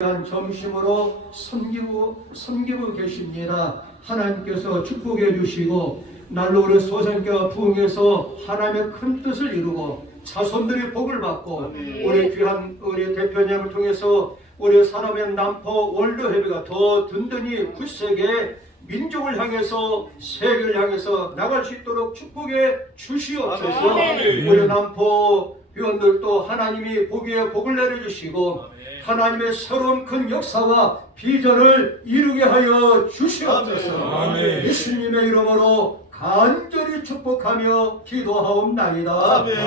점심으로 섬기고 계십니다. 하나님께서 축복해 주시고 날로 우리 소생교와 부흥해서 하나님의 큰 뜻을 이루고 자손들이 복을 받고 우리 귀한 우리 대표님을 통해서 우리 산업의 남포 월드협의가 더 든든히 굳세게 민족을 향해서 세계를 향해서 나갈 수 있도록 축복해 주시옵소서. 우리 남포 위원들도 하나님이 보기에 복을 내려주시고 하나님의 새로운 큰 역사와 비전을 이루게 하여 주시옵소서. 예수님의 이름으로 간절히 축복하며 기도하옵나이다. 아멘.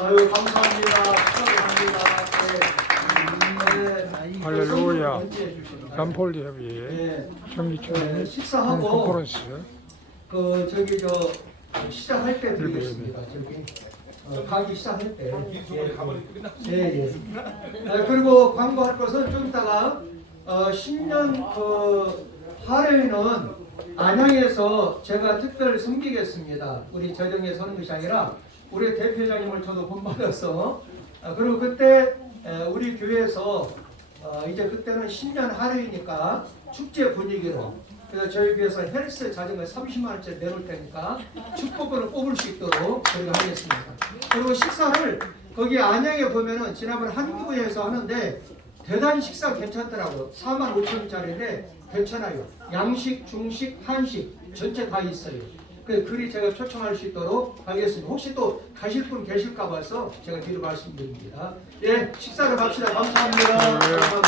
아유 감사합니다. 감사합니다. 할렐루야. 남폴리협의회 정기총회 컨퍼런스 시작할 때 드리겠습니다. 가기 시작할 때. 예. 그리고 광고할 것은 좀 이따가 신년 하루에는 안양에서 제가 특별 섬기겠습니다. 우리 저정에 서는 것이 아니라 우리 대표장님을 저도 본받아서 그리고 그때 우리 교회에서 이제 그때는 신년 하루이니까 축제 분위기로 그래서 저희 교회에서 헬스 자전거 30만 원짜리 내놓을 테니까 축복권을 뽑을 수 있도록 저희가 하겠습니다. 그리고 식사를 거기 안양에 보면은 지난번에 한국에서 하는데 대단히 식사 괜찮더라고요. 4만 5천 원짜리인데 괜찮아요. 양식, 중식, 한식 전체 다 있어요. 그 글이 제가 초청할 수 있도록 하겠습니다. 혹시 또 가실 분 계실까 봐서 제가 뒤로 말씀드립니다. 예, 식사를 마치자. 감사합니다.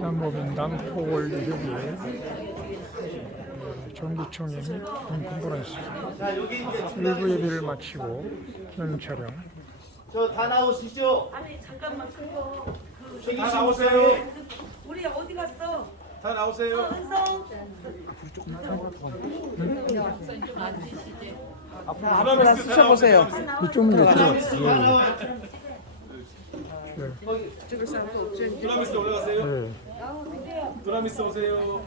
남법인 남포월드협의회 정기총회 및 컨퍼런스 일부 예배를 마치고 기념 촬영. 저 다 나오시죠? 아니 잠깐만 그거 다 나오세요. 우리 어디 갔어? 다 나오세요. 은성 앞으로 쓰셔보세요. 이쪽은 들어갔어요. 찍을 사람도 없죠. 드라미스 올라가세요. 네. 드라미스 오세요.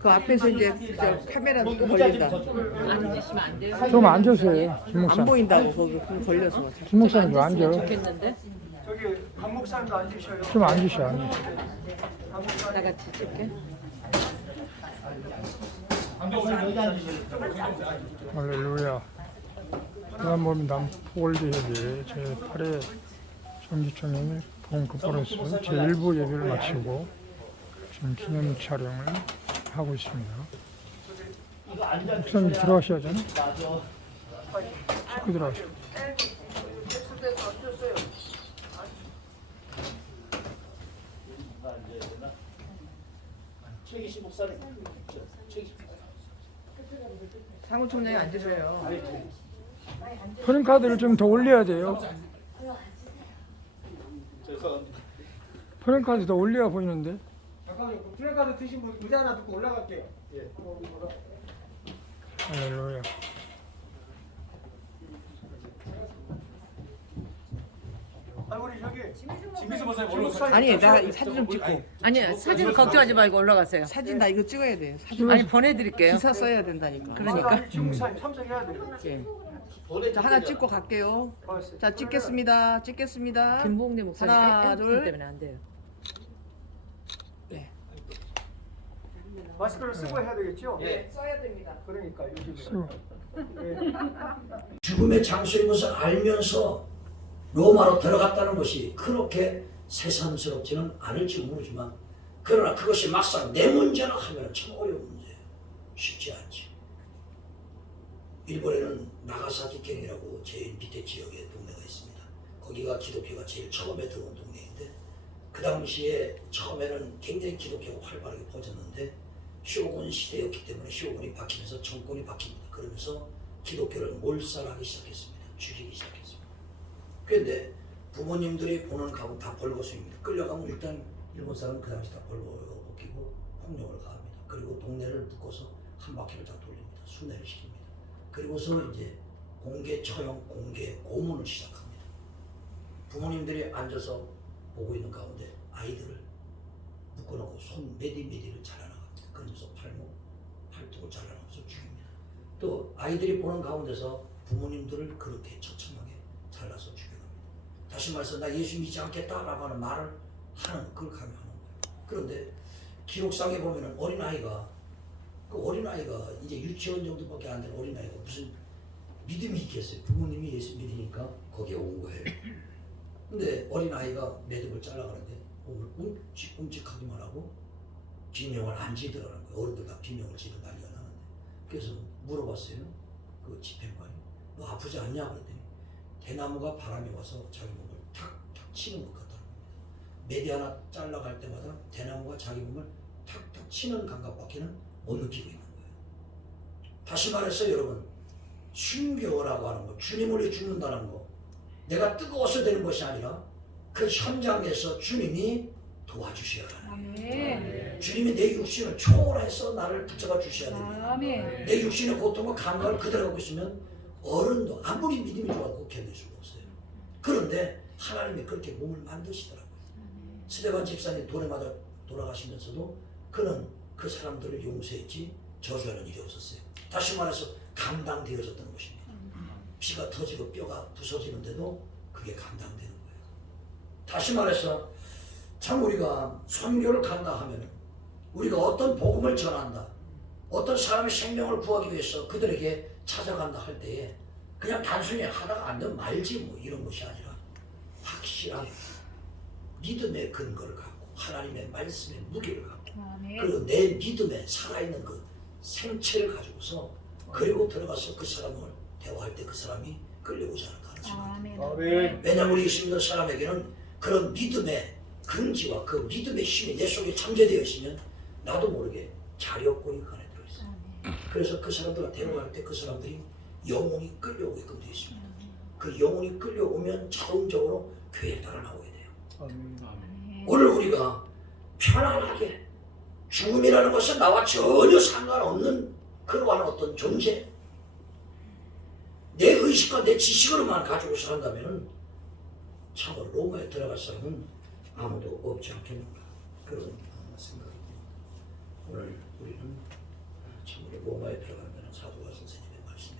그 앞에서 이제 저 카메라 또 걸린다. 좀 앉으세요. 김 안 목사. 보인다고 거기 그거 걸려서. 김 목사님 좀 앉아. 저기 강 목사님도 앉으셔요. 좀 앉으셔. 나같이 찍게. 할렐루야. 남법인 남포월드협의회 제8회 정기총회 및 부흥 컨퍼런스 제1부 예배를 마치고 지금 기념 촬영을 하고 있습니다. 목사님 들어가셔야 하잖아. 찍고 들어가시고. 최기시 목사님. 사무총장이 앉으셔요. 프랭카드를 좀 더 올려야 돼요. 프랭카드 더 올려야 보이는데. 잠깐만요. 플래카드 드신 분 의자 하나 듣고 올라갈게요. 예. 할렐루야. 우리 저기 김비서 목사님 올라오세요. 아니 나 사진 좀 찍고. 아니야 사진 걱정하지 말고 올라가세요. 사진 나 이거 찍어야 돼. 사진 아니 보내드릴게요. 기사 써야 된다니까. 그러니까. 중사님 참석해야 돼요. 예. 자 하나 찍고 갈게요. 자 찍겠습니다. 찍겠습니다. 김봉래 목사님 하나, 둘. 때문에 안 돼요. 네. 마스크를 쓰고 해야 되겠죠? 예. 써야 됩니다. 그러니까 요즘 쓰고. 죽음의 장소인 것을 알면서 로마로 들어갔다는 것이 그렇게 새삼스럽지는 않을지 모르지만 그러나 그것이 막상 내 문제라 하면 참 어려운 문제예요. 쉽지 않지. 일본에는 나가사키현이라고 제일 밑에 지역에 동네가 있습니다. 거기가 기독교가 제일 처음에 들어온 동네인데 그 당시에 처음에는 굉장히 기독교가 활발하게 퍼졌는데 쇼군 시대였기 때문에 쇼군이 바뀌면서 정권이 바뀝니다. 그러면서 기독교를 몰살하기 시작했습니다. 죽이기 시작했습니다. 그런데 부모님들이 보는 가면 다 벌거숭입니다. 끌려가면 일단 일본 사람은 그 당시 다 벌거벗기고 폭력을 가합니다. 그리고 동네를 묶어서 한 바퀴를 다 돌립니다. 순회를 시킵니다. 그리고서 이제 공개 처형, 공개 고문을 시작합니다. 부모님들이 앉아서 보고 있는 가운데 아이들을 묶어놓고 손 메디메디를 잘라나갑니다. 그러면서 팔목, 팔뚝을 잘라서 죽입니다. 또 아이들이 보는 가운데서 부모님들을 그렇게 처참하게 잘라서 죽여갑니다. 다시 말해서 나 예수 믿지 않겠다라고 하는 말을 하는 그걸 강요하는 거예요. 그런데 기록상에 보면은 어린아이가 이제 유치원 정도밖에 안 된 어린아이가 무슨 믿음이 있겠어요. 부모님이 예수 믿으니까 거기에 온 거예요. 근데 어린아이가 매듭을 잘라가는데 오늘 움직하기만 하고 비명을 안 지더라는 거예요. 어른들 다 비명을 지르고 난리가 나는데. 그래서 물어봤어요. 그 집행관이 너 아프지 않냐 그랬더니 대나무가 바람이 와서 자기 몸을 탁탁 치는 것 같다는 겁니다. 매대 하나 잘라갈 때마다 대나무가 자기 몸을 탁탁 치는 감각밖에는 못 느끼고 있는 거예요. 다시 말해서 여러분, 순교라고 하는 거, 주님을 위해 죽는다는 거, 내가 뜨거워서 되는 것이 아니라 그 현장에서 주님이 도와주셔야 하는, 주님이 내 육신을 초월해서 나를 붙잡아 주셔야 됩니다. 내 육신의 고통과 감각을 그대로 하고 있으면 어른도 아무리 믿음이 좋아도 극복해낼 수가 없어요. 그런데 하나님이 그렇게 몸을 만드시더라고요. 스데반 집사님 돌에 맞아 돌아가시면서도 그는 그 사람들을 용서했지 저주하는 일이 없었어요. 다시 말해서 감당되어졌던 것입니다. 피가 터지고 뼈가 부서지는데도 그게 감당되는 거예요. 다시 말해서 참 우리가 선교를 간다 하면 우리가 어떤 복음을 전한다, 어떤 사람의 생명을 구하기 위해서 그들에게 찾아간다 할 때에 그냥 단순히 하다가 안 되면 말지 뭐 이런 것이 아니라 확실한 믿음의 근거를 갖고 하나님의 말씀의 무게를 갖고 그리고 내 믿음에 살아있는 그 생체를 가지고서 그리고 들어가서 그 사람을 대화할 때 그 사람이 끌려오지 않을 가능성이 있습니다. 왜냐하면 우리 예수 사람에게는 그런 믿음의 근지와 그 믿음의 힘이 내 속에 잠재되어 있으면 나도 모르게 자력권이 그 안에 들어있어요. 그래서 그 사람들과 대화할 때 그 사람들이 영혼이 끌려오게끔 되어 있습니다. 그 영혼이 끌려오면 자동적으로 교회에 따라 나오게 돼요. 오늘 우리가 편안하게 죽음이라는 것은 나와 전혀 상관없는 그러한 어떤 존재, 내 의식과 내 지식으로만 가지고 산다면 참으로 로마에 들어갈 사람은 아무도 없지 않겠는가 그런 생각이 듭니다. 오늘 우리는 참으로 로마에 들어간다는 사도가 선생님의 말씀에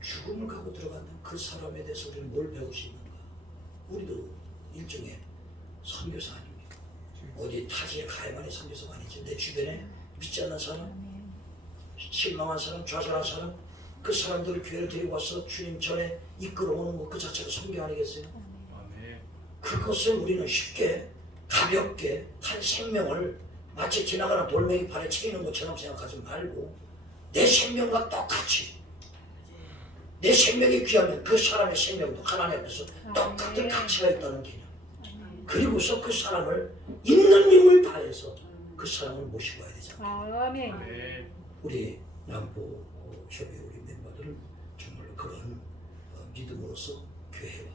죽음을 가고 들어간다는 그 사람에 대해서 우리는 뭘 배울 수 있는가? 우리도 일종의 선교사 아닙니까? 어디 타지에 가야만이 선교사가 아니지. 내 주변에 믿지 않는 사람, 실망한 사람, 좌절한 사람, 그 사람들을 교회를 데리고 와서 주님 전에 이끌어오는 것 그 자체가 선교 아니겠어요? 그것을 우리는 쉽게 가볍게 한 생명을 마치 지나가는 돌멩이 발에 채이는 것처럼 생각하지 말고 내 생명과 똑같이 내 생명이 귀하면 그 사람의 생명도 하나님 앞에서 똑같은 가치가 있다는 개념. 그리고서 그 사람을 있는 힘을 다해서 그 사람을 모시고 와야 되잖아요. 우리 남부 협의 우리 멤버들은 정말 그런 믿음으로서 교회와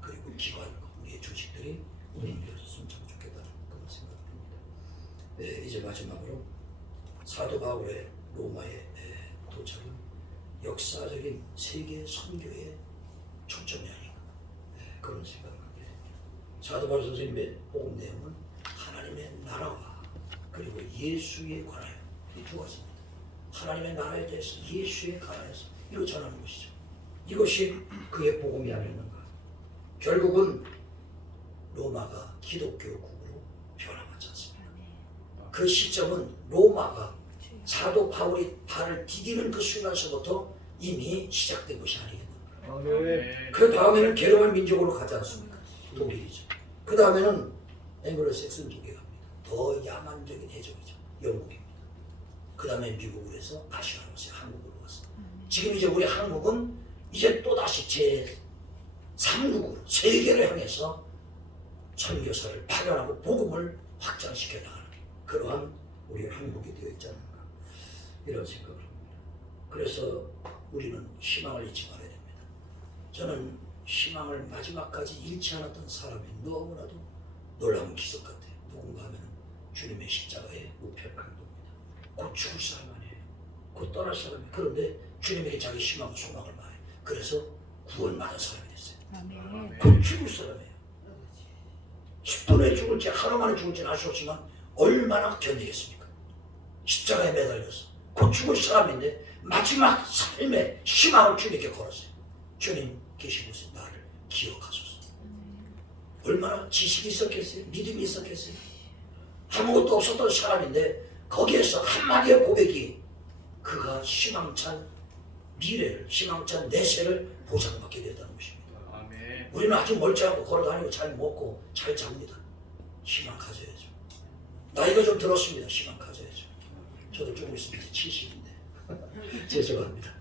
그리고 기관과 우리의 조직들이 운영되었으면 참 좋겠다는 그런 생각입니다. 네, 이제 마지막으로 사도 바울의 로마의 도착은 역사적인 세계 선교의 초점이 아닌가 그런 생각을 하게 됩니다. 사도 바울 선생님의 복음 내용은 하나님의 나라와 그리고 예수에 관하여 이 두 가지입니다. 하나님의 나라에 대해서 예수에 관하여서 이거 전하는 것이죠. 이것이 그의 복음이 아니었는가. 결국은 로마가 기독교국으로 변화하지 않습니다. 그 시점은 로마가 사도 바울이 발을 디디는 그 순간서부터 이미 시작된 것이 아니겠는가. 그 다음에는 게르만 민족으로 가지 않습니까? 독일이죠. 그 다음에는 앵글로색슨 쪽에 갑니다. 더 야만적인 해적이죠. 영국입니다. 그 다음에 미국으로 해서 아시아로 오세요. 한국으로 왔어요. 지금 이제 우리 한국은 이제 또다시 제3국으로 세계를 향해서 선교사를 파견하고 복음을 확장시켜 나가는 그러한 우리 한국이 되어 있지 않는가 이런 생각을 합니다. 그래서 우리는 희망을 잊지 말아야 됩니다. 저는 희망을 마지막까지 잃지 않았던 사람이 너무나도 놀라운 기적 같아요. 누군가 하면 주님의 십자가의 우편 강도입니다. 곧 죽을 사람 아니에요. 곧 떠날 사람이에요. 그런데 주님에게 자기 희망과 소망을 말해요. 그래서 구원받은 사람이 됐어요. 곧 죽을 사람이에요. 10분 후에 죽을지 하루 만에 죽을지는 알 수 없지만 얼마나 견디겠습니까? 십자가에 매달려서 곧 죽을 사람인데 마지막 삶에 희망을 주님께 걸었어요. 주님 계신 곳에 나를 기억하소서. 얼마나 지식이 있었겠어요? 믿음이 있었겠어요? 아무것도 없었던 사람인데 거기에서 한마디의 고백이 그가 희망찬 미래를, 희망찬 내세를 보장받게 됐다는 것입니다. 아멘. 우리는 아주 멀쩡하고 걸어다니고 잘 먹고 잘 잡니다. 희망 가져야죠. 나이가 좀 들었습니다. 희망 가져야죠. 저도 조금 있으면 이제 70인데 죄송합니다.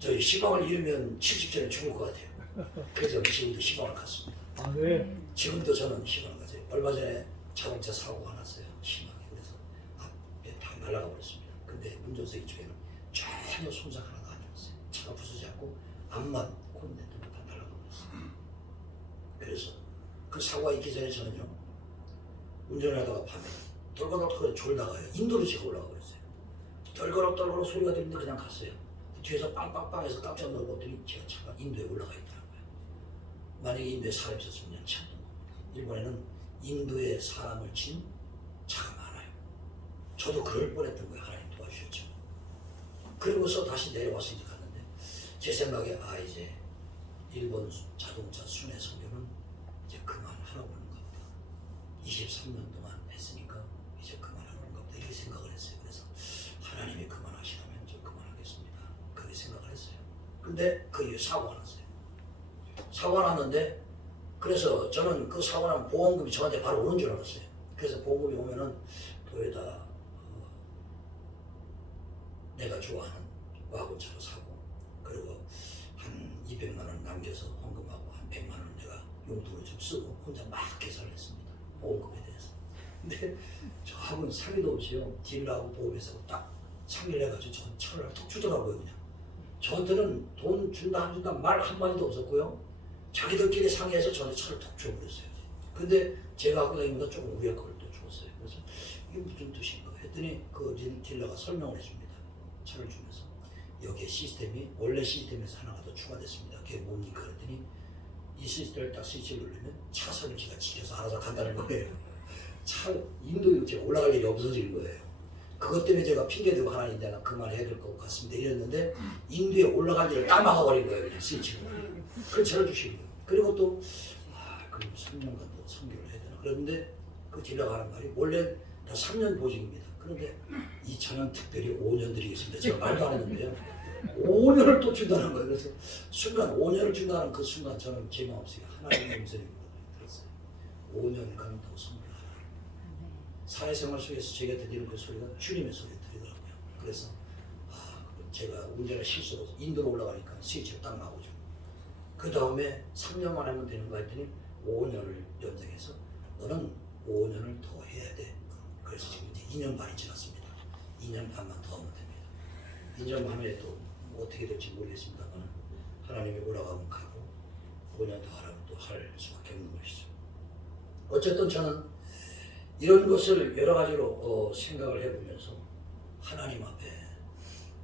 저희 희망을 잃으면 70전에 죽을 것 같아요. 그래서 지금도 희망을 갖습니다. 지금도 저는 희망을 가져요. 얼마 전에 자동차 사고가 났어요. 심하게. 그래서 앞에 다 날아가 버렸습니다. 근데 운전석 쪽에는 전혀 손상 하나도 안 입었어요. 차가 부서지지 않고 앞만 콘덴트만 다 날아가 버렸어요. 그래서 그 사고가 있기 전에 저는요, 운전을 하다가 밤에 덜거덕 졸다가요, 인도로 제가 올라가 버렸어요. 덜거덕 소리가 들리는데 그냥 갔어요. 뒤에서 빵빵빵해서 깜짝 놀랐더니 제가 차가 인도에 올라가 있더라고요. 만약에 인도에 사람이 있었으면 그냥 차도 일본에는 인도에 사람을 친 차가 많아요. 저도 그럴 뻔했던 거예요. 하나님 도와주셨죠. 그리고서 다시 내려와서 이제 갔는데 제 생각에 이제 일본 자동차 순회 선교는 이제 그만하라고 하는 것 같다. 23년 동안 했으니까 이제 그만하라는 것 같다. 이렇게 생각을 했어요. 그래서 하나님이 그만하시라면 좀 그만하겠습니다. 그렇게 생각을 했어요. 근데 그 이후에 사고가 났어요. 사고가 났는데 그래서 저는 그 사고 나면 보험금이 저한테 바로 오는 줄 알았어요. 그래서 보험금이 오면은 도요타 내가 좋아하는 와곤차로 사고, 그리고 한 200만 원 남겨서 헌금하고 한 100만 원 내가 용돈을 좀 쓰고 혼자 막 계산을 했습니다. 보험금에 대해서. 근데 저하고는 상의도 없이요, 딜러하고 보험회사하고 딱 상의를 해가지고 전 차를 톡 주더라고요. 그냥 저한테는 돈 준다 안 준다 말 한마디도 없었고요. 자기들끼리 상의해서 저한테 차를 톡 줘버렸어요. 근데 제가 갖고 다니면서 조금 위에 걸 또 줬어요. 그래서 이게 무슨 뜻인가 했더니 그 딜러가 설명을 해줍니다. 차를 주면서 여기에 시스템이 원래 시스템에서 하나가 더 추가됐습니다. 그게 뭡니까 그랬더니 이 시스템을 딱 스위치를 누르면 차선을 제가 지켜서 알아서 간다는 거예요. 차 인도 제가 올라갈 일이 없어지는 거예요. 그것 때문에 제가 핑계대고 하나님 내가 그만해야 될 것 같습니다 이랬는데 인도에 올라갈 일을 딱 막아버린 거예요. 그냥 스위치로. 그 차를 주시는 거예요. 그리고 또 그리고 3년간도 선교를 해야 되나. 그런데 그 딜러가 하는 말이 원래 다 3년 보증입니다. 그런데 이 차는 특별히 5년 드리겠습니다. 제가 말도 안 했는데요. 5년을 또 준다는 거예요. 그래서 순간 5년을 준다는 그 순간 저는 제 마음속에 하나님의 음성이 들었어요. 5년간 더 선교하라. 사회생활 속에서 제가 들리는 그 소리가 주님의 소리를 들리더라고요. 그래서 제가 운전을 실수로 인도로 올라가니까 스위치를 딱 막아주고, 그 다음에 3년만 하면 되는 거 했더니 5년을 연장해서 너는 5년을 더 해야 돼. 그래서 지금 이제 2년 반이 지났습니다. 2년 반만 더 하면 됩니다. 2년 반에 또 어떻게 될지 모르겠습니다만 하나님이 올라가면 가고 5년 더 하라면 또 할 수밖에 없는 것이죠. 어쨌든 저는 이런 것을 여러 가지로 생각을 해보면서 하나님 앞에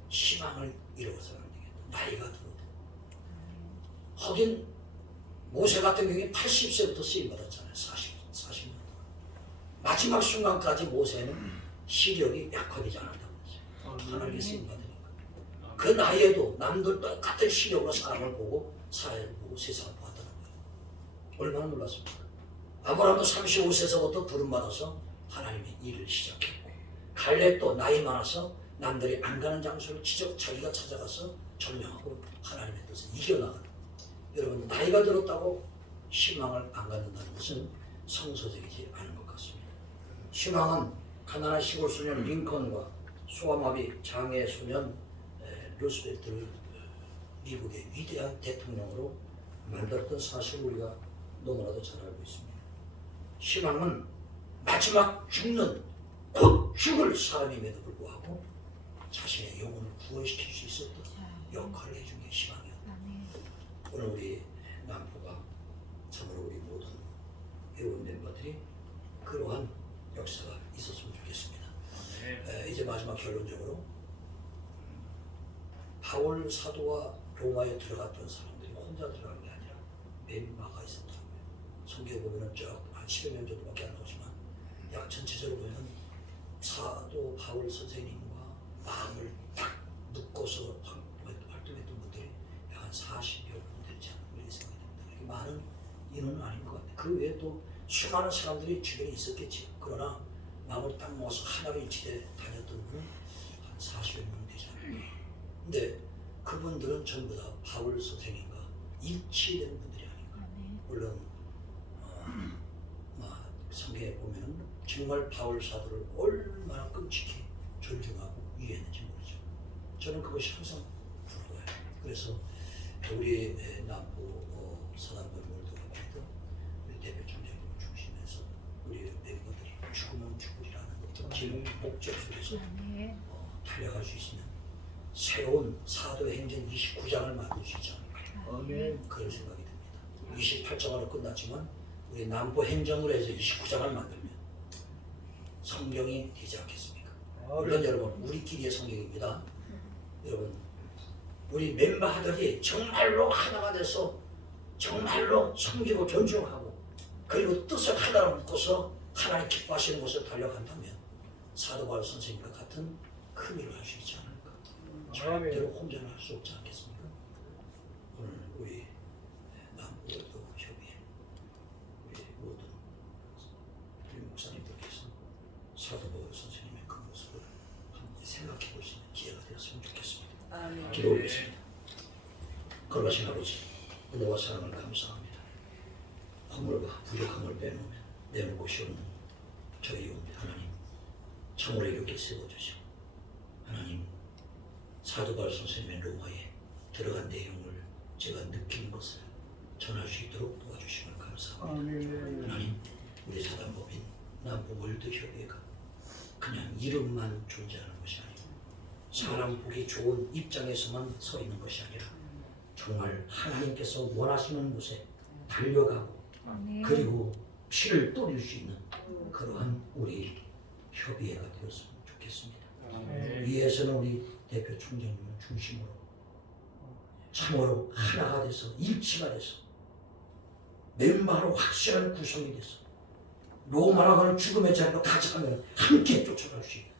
희망을 잃어서는 안 되겠다. 나이가 들어도. 하긴 모세 같은 경우에 80세부터 쓰임받았잖아요. 40년 동안. 마지막 순간까지 모세는 시력이 약화되지 않았다고 했어요. 하나님께 쓰임받으니까. 그 나이에도 남들 똑같은 시력으로 사람을 보고 사회를 보고 세상을 보았다는 거예요. 얼마나 놀랐습니까? 아브라함도 35세서부터 부름받아서 하나님의 일을 시작했고, 갈렙도 나이 많아서 남들이 안 가는 장소를 자기가 찾아가서 점령하고 하나님의 뜻을 이겨나가는. 여러분, 나이가 들었다고 희망을 안 갖는다는 것은 성서적이지 않은 것 같습니다. 희망은 가난한 시골 소년 링컨과 소아마비 장애 소년 루스벨트를 미국의 위대한 대통령으로 만들었던 사실을 우리가 너무나도 잘 알고 있습니다. 희망은 마지막 죽는 곧 죽을 사람임에도 불구하고 자신의 영혼을 구원시킬 수 있었던 역할을 해준 게 희망이었다. 오늘 우리 남포가 참으로 우리 모든 회원 멤버들이 그러한 역사가 있었으면 좋겠습니다. 이제 마지막 결론적으로 바울 사도와 로마에 들어갔던 사람들이 혼자 들어간 게 아니라 멤버가 있었다고요. 성경 보면은 한 10여 년 정도밖에 안 나오지만 약 전체적으로 보면 사도 바울 선생님과 마음을 딱 묶어서 활동했던 분들이 약 한 40여 분 되지 않나 생각이 듭니다. 그렇게 많은 인원은 아닌 것 같아요. 그 외에 또 수많은 사람들이 주변에 있었겠지요. 그러나 마음을 딱 모아서 하나로 일치돼 다녔던 분은 한 40여 명 되지 않나. 근데 그분들은 전부 다 바울 선생님과 일치된 분들이 아닌가. 물론 성경에 보면 정말 바울 사도를 얼마나 끔찍히 존중하고 위했는지 모르죠. 저는 그것이 항상 부러워요. 그래서 우리 남부 서남부 몰도교회도 우리 대표 총장님을 중심해서 우리 멤버들이 죽으면 죽으리라는 어떤 질 목적 속에서 달려갈 수 있는 새로운 사도행전 29장을 만들 수 있지 않을까. 그런 생각이 듭니다. 28장으로 끝났지만 우리 남부 행정으로 해서 29장을 만들면 성경이 되지 않겠습니까? 물론 여러분 우리끼리의 성경입니다. 여러분 우리 멤버들이 정말로 하나가 돼서 정말로 섬기고 존중하고 그리고 뜻을 하나로 묶어서 하나님 기뻐하시는 곳을 달려간다면 사도 바울 선생님과 같은 큰 일을 할 수 있지 않을까. 절대로 혼자는 할 수 없지 않겠습니까? 오늘 우리 남부도 협의회 우리 모든 우리 목사님들께서 사도 바울 선생님의 그 모습을 한번 생각해 볼 수 있는 기회가 되었으면 좋겠습니다. 기도하겠습니다. 거룩하신 아버지, 은혜와 사랑을 감사합니다. 허물과 부족함을 내놓을 곳이 없는 저희 용비 하나님, 참으로 이렇게 세워주시고 하나님, 사도 바울 선생님의 로마에 들어간 내용을 제가 느낀 것을 전할 수 있도록 도와주심을 감사합니다. 하나님, 우리 사단법인 남부 월드협의회가 그냥 이름만 존재하는 것이 아니고 사람 보기 좋은 입장에서만 서 있는 것이 아니라 정말 하나님께서 원하시는 곳에 달려가고 그리고 피를 또릴 수 있는 그러한 우리 협의회가 되었으면 좋겠습니다. 위에서는 우리 대표 총장님을 중심으로 참으로 하나가 돼서 일치가 돼서 멤버로 확실한 구성이 돼서 로마라고 하는 죽음의 자리로 가져가면 함께 쫓아갈 수 있는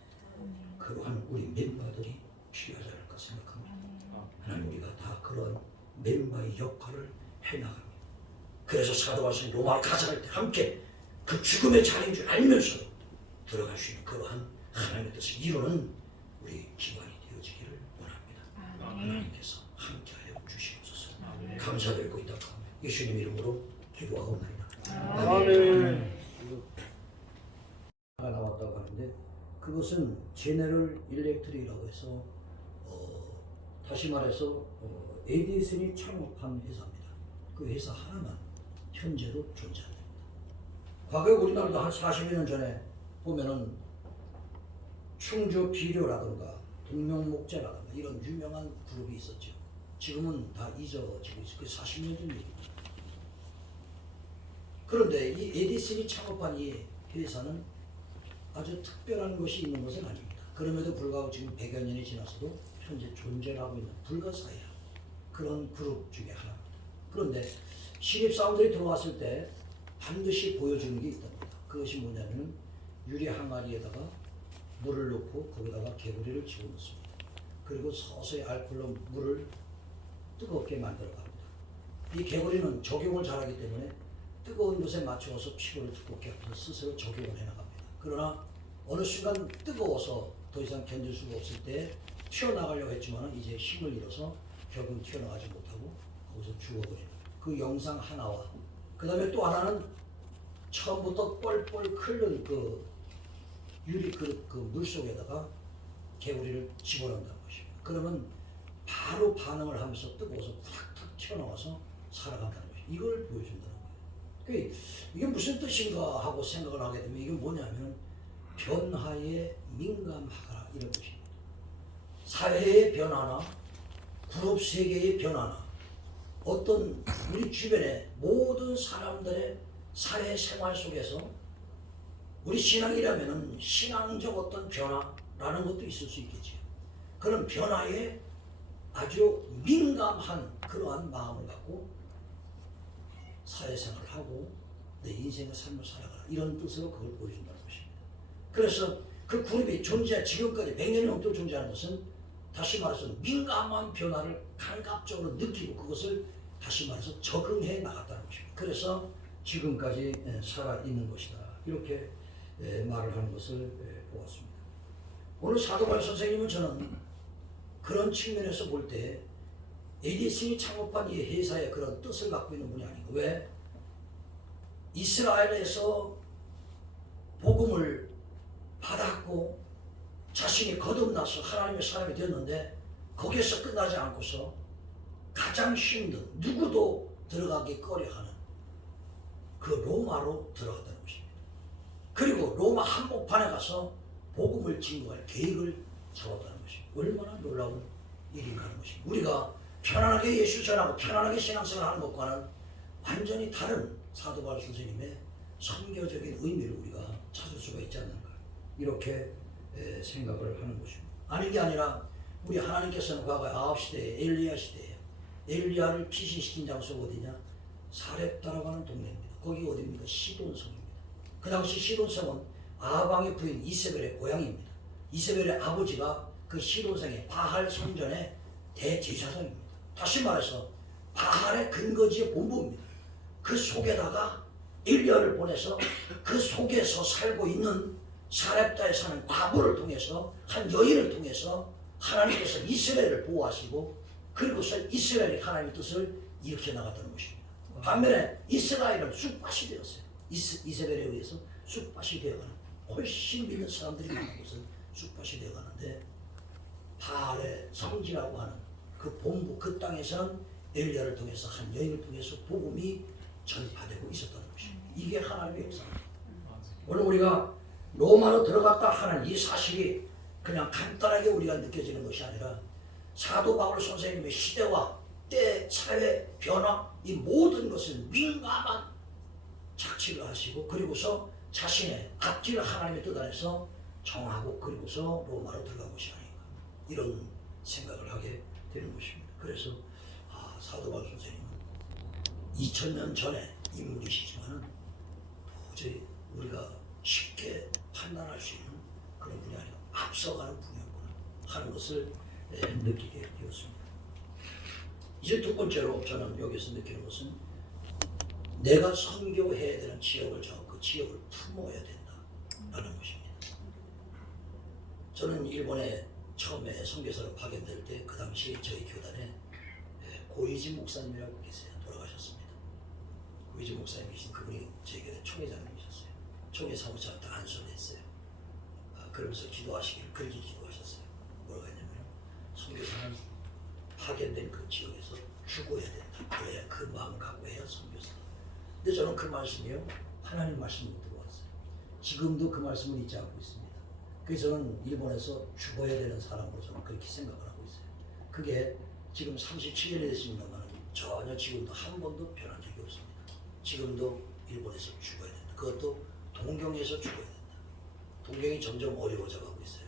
그러한 우리 멤버들이 필요하지 않을까 생각합니다. 하나님 우리가 다 그런 멤버의 역할을 해나갑니다. 그래서 사도 바울이 로마를 가져갈 때 함께 그 죽음의 자리인 줄 알면서 들어갈 수 있는 그러한 하나님의 뜻을 이루는 우리 기관이 되어지기를 원합니다. 하나님께서 함께하여 주시옵소서. 감사드리고 있다. 예수님 이름으로 기도하옵나이다. 아멘. 나왔다고 하는데 그것은 제네럴 일렉트릭이라고 해서 다시 말해서 에디슨이 창업한 회사입니다. 그 회사 하나만 현재도 존재합니다. 과거에 우리나라도 한 40여 년 전에 보면은 충주 비료라든가 동명목재라든가 이런 유명한 그룹이 있었죠. 지금은 다 잊어지고 있어요. 그 40년 전 얘기입니다. 그런데 이 에디슨이 창업한 이 회사는 아주 특별한 것이 있는 것은 아닙니다. 그럼에도 불구하고 지금 100여 년이 지나서도 현재 존재하고 있는 불가사의한 그런 그룹 중에 하나입니다. 그런데 신입사원들이 들어왔을 때 반드시 보여주는 게 있답니다. 그것이 뭐냐면 유리 항아리에다가 물을 넣고 거기다가 개구리를 집어넣습니다. 그리고 서서히 알코올로 물을 뜨겁게 만들어 갑니다. 이 개구리는 적용을 잘하기 때문에 뜨거운 곳에 맞춰서 피로를 두껍게 하면서 스스로 적용을 해나갑니다. 그러나 어느 순간 뜨거워서 더 이상 견딜 수가 없을 때 튀어나가려고 했지만 이제 힘을 잃어서 결국 튀어나가지 못하고 거기서 죽어버리는 그 영상 하나와 그 다음에 또 하나는 처음부터 뻘뻘 끓는 그 유리 그 물속에다가 개구리를 집어넣는다는 것입니다. 그러면 바로 반응을 하면서 뜨거워서 탁탁 튀어나와서 살아간다는 것입니다. 이걸 보여준다는 거예요. 그러니까 이게 무슨 뜻인가 하고 생각을 하게 되면 이게 뭐냐면 변화에 민감하라 이런 뜻입니다. 사회의 변화나 그룹 세계의 변화나 어떤 우리 주변의 모든 사람들의 사회 생활 속에서 우리 신앙이라면 신앙적 어떤 변화라는 것도 있을 수 있겠지요. 그런 변화에 아주 민감한 그러한 마음을 갖고 사회생활을 하고 내 인생의 삶을 살아가라 이런 뜻으로 그걸 보여준다는 것입니다. 그래서 그 그룹이 지금까지 100년이 넘도록 존재하는 것은 다시 말해서 민감한 변화를 감각적으로 느끼고 그것을 다시 말해서 적응해 나갔다는 것입니다. 그래서 지금까지 살아있는 것이다. 이렇게 말을 하는 것을 보았습니다. 오늘 사도바울 선생님은 저는 그런 측면에서 볼 때 에디슨이 창업한 이 회사의 그런 뜻을 갖고 있는 분이 아닌가. 왜? 이스라엘에서 복음을 받았고 자신이 거듭나서 하나님의 사람이 되었는데 거기에서 끝나지 않고서 가장 힘든 누구도 들어가기 꺼려하는 그 로마로 들어갔다는 것입니다. 그리고 로마 한복판에 가서 복음을 증거할 계획을 잡았다는 것입니다. 얼마나 놀라운 일인가 하는 것입니다. 우리가 편안하게 예수 전하고 편안하게 신앙생활 하는 것과는 완전히 다른 사도 바울 선생님의 선교적인 의미를 우리가 찾을 수가 있지 않는가 이렇게 생각을 하는 것입니다. 아닌 게 아니라 우리 하나님께서는 과거 아합 시대에 엘리야 시대에 엘리야를 피신시킨 장소가 어디냐? 사렙다라고 하는 동네입니다. 거기 어디입니까? 시돈성입니다. 그 당시 시돈성은 아합 부인 이세벨의 고향입니다. 이세벨의 아버지가 그 시돈성의 바할 성전의 대제사장입니다. 다시 말해서 바할의 근거지의 본부입니다. 그 속에다가 엘리야를 보내서 그 속에서 살고 있는 사렙다에 사는 과부를 통해서 한 여인을 통해서 하나님께서 이스라엘을 보호하시고 그리고서 이스라엘이 하나님의 뜻을 일으켜 나갔다는 것입니다. 반면에 이스라엘은 쑥밭이 되었어요. 이세벨에 의해서 쑥밭이 되어가는 훨씬 믿는 사람들이 많은 곳은 쑥밭이 되어가는데 바알의 성지라고 하는 그 본부 그 땅에서는 엘리야를 통해서 한 여인을 통해서 복음이 전파되고 있었다는 것입니다. 이게 하나님의 역사입니다. 오늘 우리가 로마로 들어갔다 하는 이 사실이 그냥 간단하게 우리가 느껴지는 것이 아니라 사도 바울 선생님의 시대와 때 사회 변화 이 모든 것을 민감한 착취를 하시고 그리고서 자신의 앞길 하나님의 뜻 안에서 정하고 그리고서 로마로 들어간 것이 아닌가 이런 생각을 하게 되는 것입니다. 그래서 사도 바울 선생님은 2000년 전에 인물이시지만 도저히 우리가 쉽게 판단할 수 있는 그런 분이 아니라 앞서가는 분이었구나 하는 것을 느끼게 되었습니다. 이제 두 번째로 저는 여기서 느끼는 것은 내가 선교해야 되는 지역을 정하고 그 지역을 품어야 된다라는 것입니다. 저는 일본에 처음에 선교사로 파견될 때 그 당시 저희 교단에 고이지 목사님이라고 계세요. 돌아가셨습니다. 고이지 목사님이신 그분이 저희 교단 총회장님이셨어요. 총회 사무처를 다 안수했어요. 그러면서 기도하시길 그렇게 기도하셨어요. 뭐라고 했냐면 선교사는 파견된 그 지역에서 죽어야 된다. 그래야 그 마음 갖고 해야 선교사다. 근데 저는 그 말씀이요 하나님 말씀으로 들어왔어요. 지금도 그 말씀을 잊지 않고 있습니다. 그래서 저는 일본에서 죽어야 되는 사람으로 저는 그렇게 생각을 하고 있어요. 그게 지금 37년이 됐습니다만 전혀 지금도 한 번도 변한 적이 없습니다. 지금도 일본에서 죽어야 된다. 그것도 동경에서 죽어야 된다. 동경이 점점 어려워져 가고 있어요.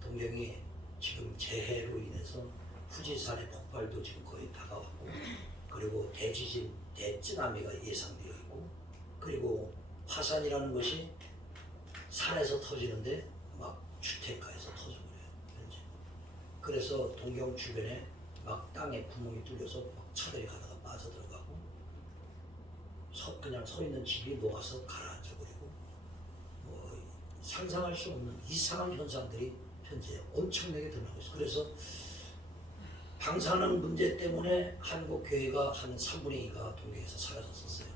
동경이 지금 재해로 인해서 후지산의 폭발도 지금 거의 다가왔고 그리고 대지진, 대쓰나미가 예상되어 있고 그리고 화산이라는 것이 산에서 터지는데 막 주택가에서 터져버려요. 현재. 그래서 동경 주변에 막 땅에 구멍이 뚫려서 막 차들이 가다가 빠져들어가고 그냥 서 있는 집이 녹아서 가라앉아버리고 뭐 상상할 수 없는 이상한 현상들이 현재 엄청나게 드러나고 있어요. 그래서 방사능 문제 때문에 한국 교회가 한 3분의 2가 동경에서 사라졌었어요.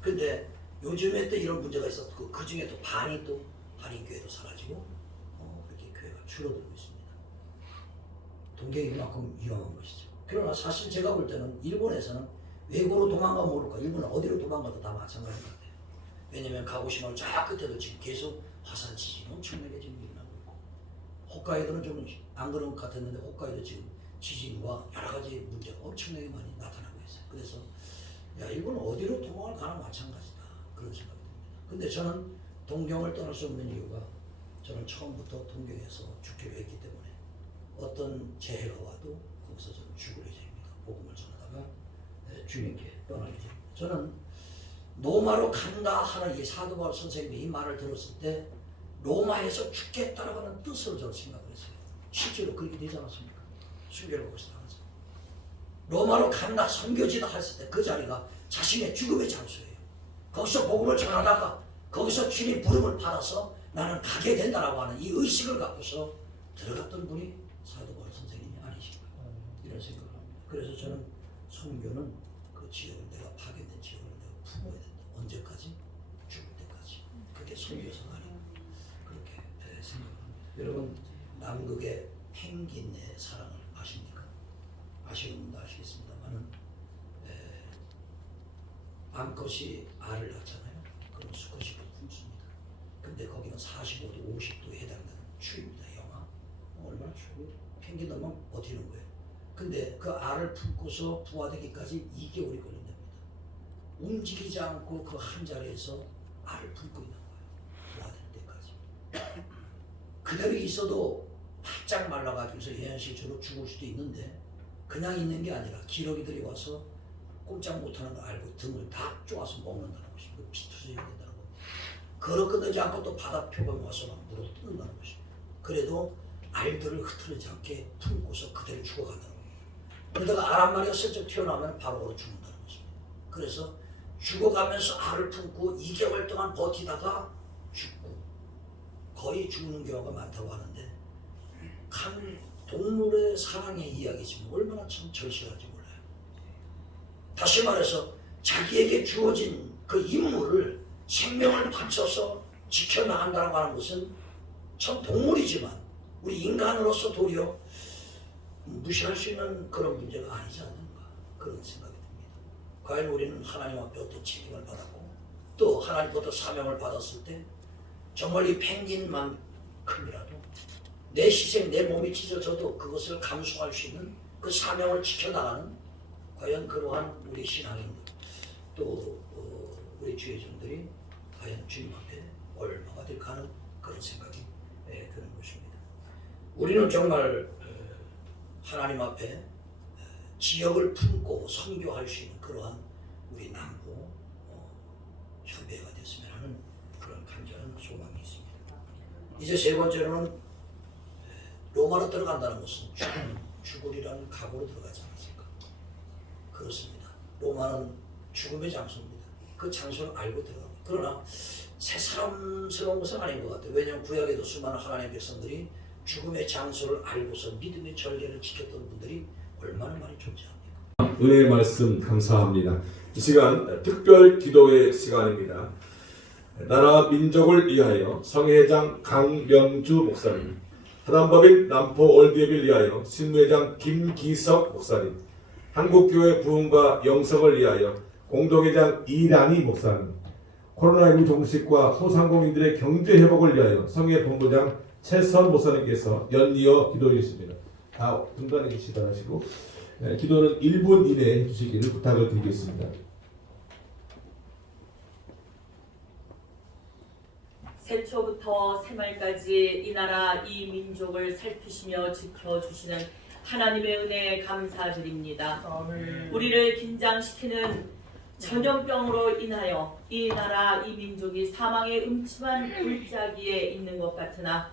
근데 요즘에 또 이런 문제가 있었고 그 중에 또 반이 또 한인교회도 사라지고 그렇게 교회가 줄어들고 있습니다. 동경이 그만큼 위험한 것이죠. 그러나 사실 제가 볼 때는 일본에서는 외국으로 도망가면 모를까 일본은 어디로 도망가도 다 마찬가지 같아요. 왜냐면 가고시마로 저 끝에도 지금 계속 화산 지진이 엄청나게 지금 일어나고 있고 홋카이도는 좀 안 그런 것 같았는데 홋카이도 지금 지진과 여러 가지 문제가 엄청나게 많이 나타나고 있어요. 그래서 야 일본은 어디로 도망을 가나 마찬가지다 그런 생각이 듭니다. 근데 저는 동경을 떠날 수 없는 이유가 저는 처음부터 동경에서 죽기로 했기 때문에 어떤 재해가 와도 거기서 저는 죽을 예정입니다. 복음을 전하다가 주님께 떠날 예정입니다. 저는 로마로 간다 하는 이 사도 바울 선생님이 이 말을 들었을 때 로마에서 죽겠다라고 하는 뜻으로 저는 생각을 했어요. 실제로 그렇게 되지 않았습니까? 순교를 거기서 당했어요. 로마로 간다 선교지다 했을 때 그 자리가 자신의 죽음의 장소예요. 거기서 복음을 전하다가 거기서 주님 부름을 받아서 나는 가게 된다라고 하는 이 의식을 갖고서 들어갔던 분이 사도 바울 선생님이 아니신가 이런 생각을 합니다. 그래서 저는 선교는 그 지역을 내가 파괴된 지역을 내가 품어야 된다. 언제까지? 죽을 때까지. 그게 선교에서 아닌가 그렇게 생각을 합니다. 여러분 남극의 펭귄의 사랑을 아십니까? 아시는 분도 아시겠습니다만은 암컷이 알을 낳잖아요. 그럼 수컷이 품습니다. 근데 거기는 45도, 50도에 해당되는 추위입니다. 영하. 얼마나 추워요? 펭귄 넣으면 버티는 거예요. 근데 그 알을 품고서 부화되기까지 2개월이 걸린답니다. 움직이지 않고 그 한 자리에서 알을 품고 있는 거예요. 부화될 때까지. 그대로 있어도 바짝 말라가지고서 해안실처럼 죽을 수도 있는데 그냥 있는 게 아니라 기러기들이 와서 꼼짝 못하는 거 알고 등을 다 쪼아서 먹는다는 것입니다. 피투성이 된다는 겁니다. 걸어 끊지 않고 또 바다 표범에 와서 막 물어 뜯는다는 것입니다. 그래도 알들을 흐트러지 않게 품고서 그대로 죽어간다는 겁니다. 그러다가 알 한 마리가 슬쩍 튀어나오면 바로 걸어 죽는다는 것입니다. 그래서 죽어가면서 알을 품고 2개월 동안 버티다가 죽고 거의 죽는 경우가 많다고 하는데 간 동물의 사랑의 이야기지만 얼마나 참 절실한지 몰라요. 다시 말해서 자기에게 주어진 그 임무를 생명을 바쳐서 지켜나간다고 하는 것은 참 동물이지만 우리 인간으로서 도리어 무시할 수 있는 그런 문제가 아니지 않는가 그런 생각이 듭니다. 과연 우리는 하나님 앞에 어떤 책임을 받았고 또 하나님부터 사명을 받았을 때 정말 이 펭귄만큼이라도 내 희생, 내 몸이 찢어져도 그것을 감수할 수 있는 그 사명을 지켜나가는 과연 그러한 우리 신앙인들 또 우리 주의종들이 과연 주님 앞에 얼마가 될까 하는 그런 생각이 드는 것입니다. 우리는 정말 하나님 앞에 지역을 품고 선교할 수 있는 그러한 우리 남부 협의회가 됐으면 하는 그런 간절한 소망이 있습니다. 이제 세 번째로는 로마로 들어간다는 것은 죽으리라는 각오로 들어가지 않았을까? 그렇습니다. 로마는 죽음의 장소입니다. 그 장소를 알고 들어갑니다. 그러나 새사람스러운 것은 아닌 것 같아요. 왜냐하면 구약에도 수많은 하나님의 백성들이 죽음의 장소를 알고서 믿음의 전례를 지켰던 분들이 얼마나 많이 존재합니까? 은혜의 말씀 감사합니다. 이 시간 특별 기도의 시간입니다. 나라 민족을 위하여 성회장 강명주 목사님, 사단법인 남포 월드예비를 위하여 신회장 김기석 목사님, 한국교회 부흥과 영성을 위하여 공동회장 이란희 목사님, 코로나19 종식과 소상공인들의 경제 회복을 위하여 성회 본부장 최선 목사님께서 연이어 기도해 주십니다. 다 등단해 주시다 하시고 기도는 1분 이내에 해주시기를 부탁을 드리겠습니다. 새초부터 새말까지 이 나라 이 민족을 살피시며 지켜주시는 하나님의 은혜에 감사드립니다. 아멘. 우리를 긴장시키는 전염병으로 인하여 이 나라 이 민족이 사망의 음침한 골짜기에 있는 것 같으나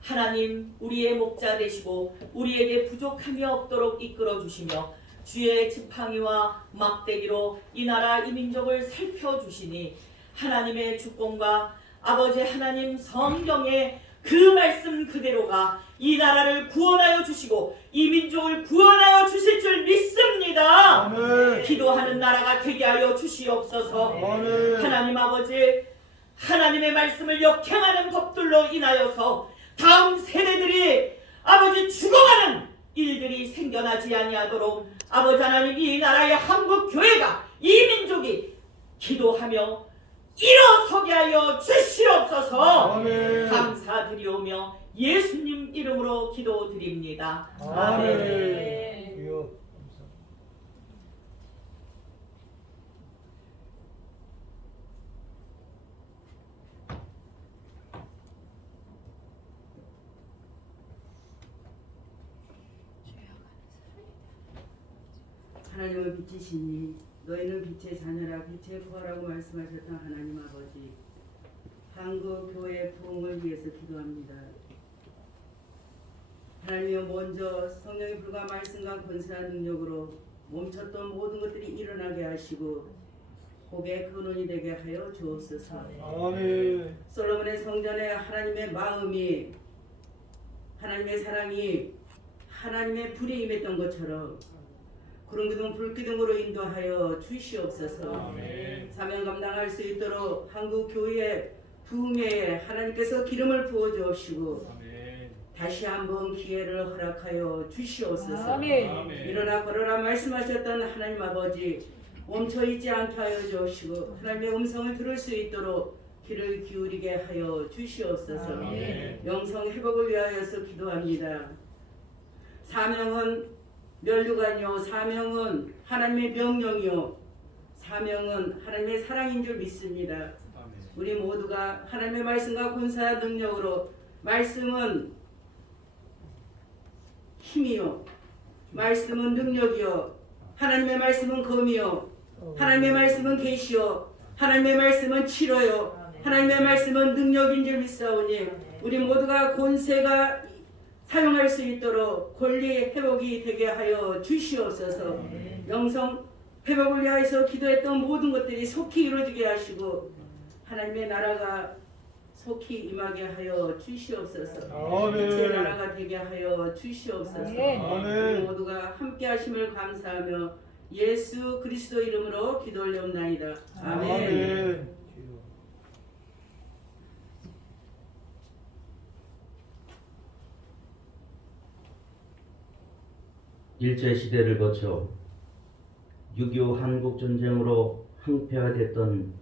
하나님 우리의 목자 되시고 우리에게 부족함이 없도록 이끌어 주시며 주의 지팡이와 막대기로 이 나라 이 민족을 살펴주시니 하나님의 주권과 아버지 하나님 성경의 그 말씀 그대로가 이 나라를 구원하여 주시고 이 민족을 구원하여 주실 줄 믿습니다. 아멘. 기도하는 나라가 되게 하여 주시옵소서. 아멘. 하나님 아버지 하나님의 말씀을 역행하는 법들로 인하여서 다음 세대들이 아버지 죽어가는 일들이 생겨나지 아니하도록 아버지 하나님 이 나라의 한국 교회가 이 민족이 기도하며 일어서게 하여 주시옵소서. 아멘. 감사드리오며 예수님 이름으로 기도드립니다. 아멘. 주여, 하나님은 빛이시니 너희는 빛의 자녀라 빛의 부하라고 말씀하셨던 하나님 아버지, 한국 교회 부흥을 위해서 기도합니다. 하나님이여, 먼저 성령의 불과 말씀과 권세와 능력으로 멈췄던 모든 것들이 일어나게 하시고 복의 근원이 되게 하여 주옵소서. 아멘. 솔로몬의 성전에 하나님의 마음이, 하나님의 사랑이, 하나님의 불에 임했던 것처럼 구름 기둥 불 기둥으로 인도하여 주시옵소서. 사명 감당할 수 있도록 한국 교회 부흥회에 하나님께서 기름을 부어 주옵시고 다시 한번 기회를 허락하여 주시옵소서. 일어나 걸어라 말씀하셨던 하나님 아버지, 멈춰있지 않게 하여 주옵시고 하나님의 음성을 들을 수 있도록 귀를 기울이게 하여 주시옵소서. 영성 회복을 위하여서 기도합니다. 사명은 면류관이요, 사명은 하나님의 명령이요, 사명은 하나님의 사랑인 줄 믿습니다. 우리 모두가 하나님의 말씀과 권세와 능력으로, 말씀은 힘이요, 말씀은 능력이요, 하나님의 말씀은 검이요, 하나님의 말씀은 계시요, 하나님의 말씀은 치료요, 하나님의 말씀은 능력인 줄 믿사오니 우리 모두가 권세가 사용할 수 있도록 권리 회복이 되게 하여 주시옵소서. 영성 회복을 위하여서 기도했던 모든 것들이 속히 이루어지게 하시고 하나님의 나라가 속히 임하게 하여 주시옵소서. 제 나라가 되게 하여 주시옵소서. 우리 모두가 함께 하심을 감사하며 예수 그리스도 이름으로 기도 올려옵나이다. 아멘. 일제시대를 거쳐 6.25 한국전쟁으로 항폐화됐던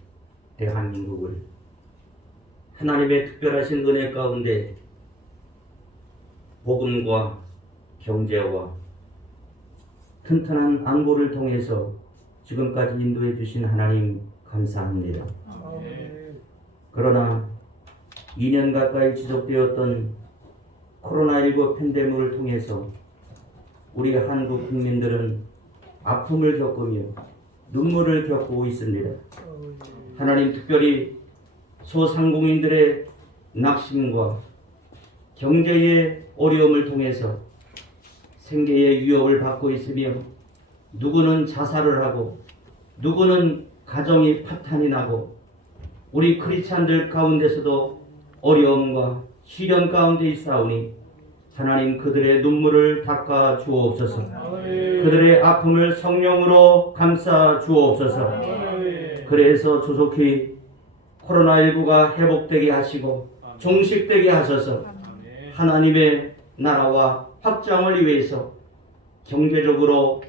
대한민국을 하나님의 특별하신 은혜 가운데 복음과 경제와 튼튼한 안보를 통해서 지금까지 인도해 주신 하나님 감사합니다. 그러나 2년 가까이 지속되었던 코로나19 팬데믹을 통해서 우리 한국 국민들은 아픔을 겪으며 눈물을 겪고 있습니다. 하나님, 특별히 소상공인들의 낙심과 경제의 어려움을 통해서 생계의 위협을 받고 있으며 누구는 자살을 하고 누구는 가정이 파탄이 나고 우리 크리스찬들 가운데서도 어려움과 시련 가운데 있사오니 하나님, 그들의 눈물을 닦아 주옵소서. 그들의 아픔을 성령으로 감싸 주옵소서. 그래서 조속히 코로나19가 회복되게 하시고 종식되게 하소서. 하나님의 나라와 확장을 위해서 경제적으로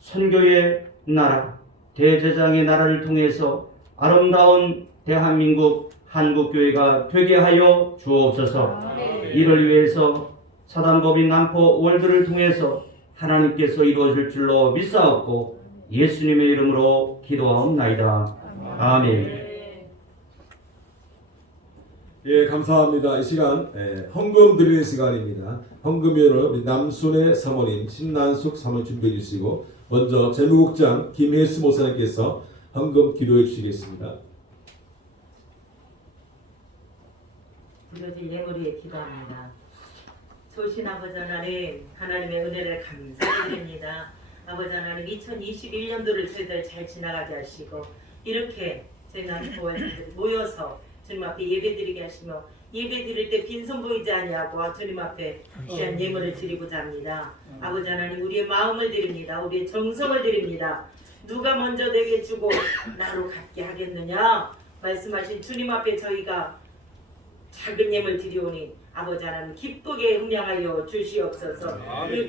선교의 나라, 대제장의 나라를 통해서 아름다운 대한민국 한국교회가 되게 하여 주옵소서. 이를 위해서 사단법인 남포 월드를 통해서 하나님께서 이루어질 줄로 믿사옵고 예수님의 이름으로 기도하옵나이다. 아멘. 예, 감사합니다. 이 시간 헌금 드리는 시간입니다. 헌금위원을 우리 남순의 사모님 신난숙 사모님 준비해 주시고 먼저 재무국장 김혜수 목사님께서 헌금 기도해 주시겠습니다. 드려진 예물에 기도합니다. 좋으신 아버지 하나님, 하나님의 은혜를 감사드립니다. 아버지 하나님, 2021년도를 저희들 잘 지나가게 하시고 이렇게 저희가 모여서 주님 앞에 예배드리게 하시며 예배드릴 때 빈손 보이지 아니하고 주님 앞에 귀한 예물을 드리고자 합니다. 아버지 하나님, 우리의 마음을 드립니다. 우리의 정성을 드립니다. 누가 먼저 내게 주고 나로 갖게 하겠느냐 말씀하신 주님 앞에 저희가 작은 예물 드리오니 아버지 하나님 기쁘게 흥량하여 주시옵소서.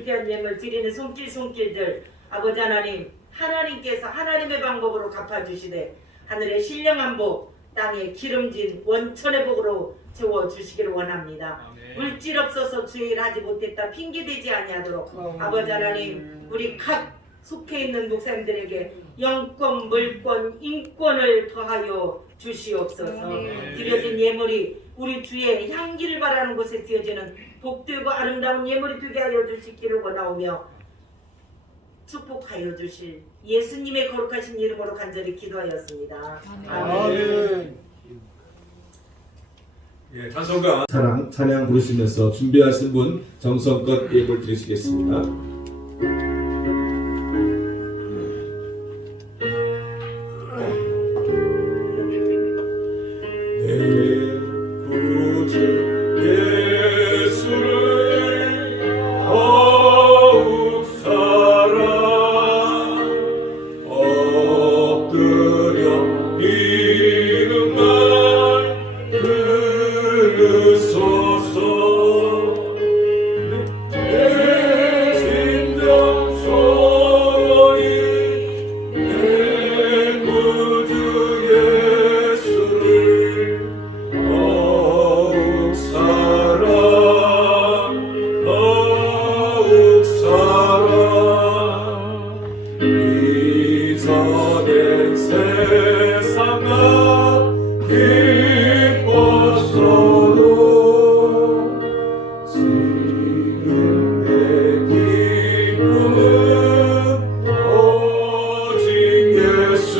귀한 예물 드리는 손길들 아버지 하나님, 하나님께서 하나님의 방법으로 갚아주시되 하늘의 신령한 복, 땅에 기름진 원천의 복으로 채워주시기를 원합니다. 물질 없어서 주일 하지 못했다 핑계대지 아니하도록 아버지 하나님, 우리 각 속해 있는 목사님들에게 영권, 물권, 인권을 더하여 주시옵소서. 드려진 예물이 우리 주의 향기를 바라는 곳에 드려지는 복되고 아름다운 예물이 되게 하여 주시기를 원하오며 축복하여 주실 예수님의 거룩하신 이름으로 간절히 기도하였습니다. 아멘. 예, 찬송가 사랑 찬양 부르시면서 준비하신 분 정성껏 예물 드리시겠습니다. 내 구주 예수를 더욱 사랑 엎드려 이름만 들으소서. 내 심정 소리 내 구주 예수를 더욱 사랑 더욱 사랑 이전엔 세상과 기뻤어도 지금의 기쁨은 오직 예수.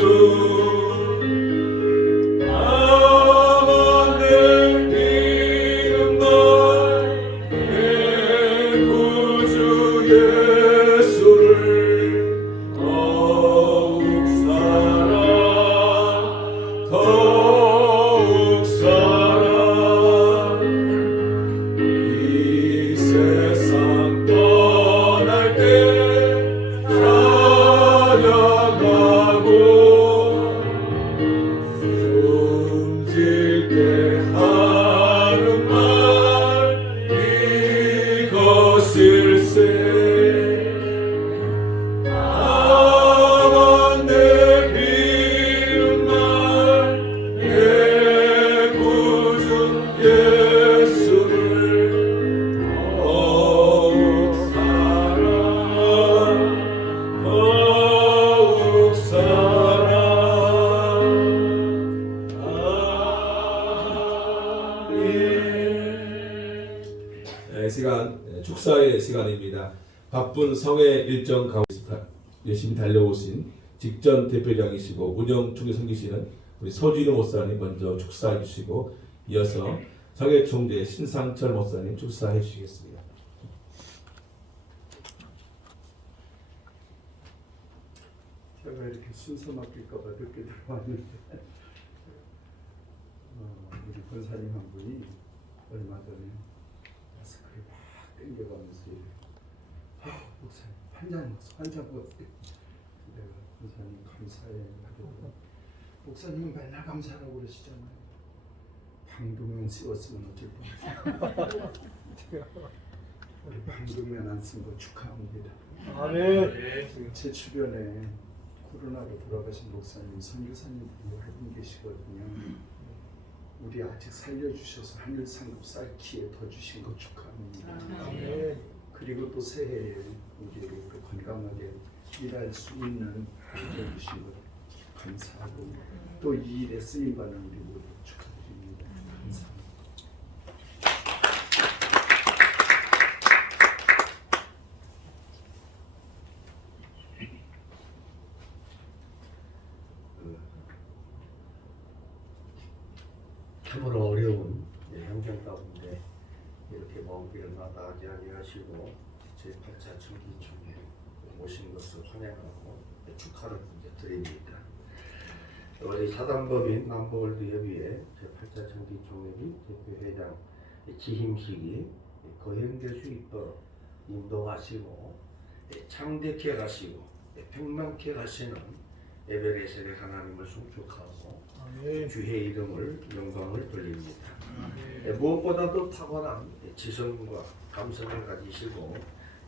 나만 내 믿음만 내 구주 예수를 더욱 사랑 더욱 사랑 이 세상 떠날 때 찬양하고 숨질 때 하는 말 이것일세. 나만 내 믿음만 내 구주 예수를 더욱 사랑 더욱 사랑. 이 시간 축사의 시간입니다. 바쁜 성회 일정 가운데 열심히 달려오신 직전 대표장이시고 운영 총회 섬기시는 우리 서진우 목사님 먼저 축사해 주시고 이어서 성회 총재 신상철 목사님 축사해 주시겠습니다. 제가 이렇게 순서 맡길까봐 늦게 들어왔는데 우리 권사님 한 분이 얼마 전에 마스크를 막 당겨가면서 목사님 한 잔 먹었어요. 내가 권사님 감사해 하고 목사님은 맨날 감사하라고 그러시잖아요. 방독면 씌웠으면 어쩔 뻔했어요. 우리 방독면 안 쓴 거 축하합니다. 아멘. 지금 제 주변에 코로나로 돌아가신 목사님, 선교사님들이 한 계시거든요. 우리 아직 살려주셔서 하늘 상급 쌓기에 더 주신 거 축하합니다. 아멘. 그리고 또 새해에 우리를 또 건강하게 일할 수 있는 힘을 주신 것 감사하고 또 이 일에 쓰임받는 우리 모두 축하드립니다. 감사합니다. 참으로 어려운 환경 가운데 이렇게 먼 길을 마다하지 아니하시고 제8차 청기총회 모신 것을 환영하고 축하를 드립니다. 우리 사단법인 남부월드협의회 제8차 청기총회 및 대표회장 취임식이 거행될 수 있도록 인도하시고 창대케 가시고 평만케 가시는 에베레스의 하나님을 송축하고 주의 이름을 영광을 돌립니다. 무엇보다도 탁월한 지성과 감성을 가지시고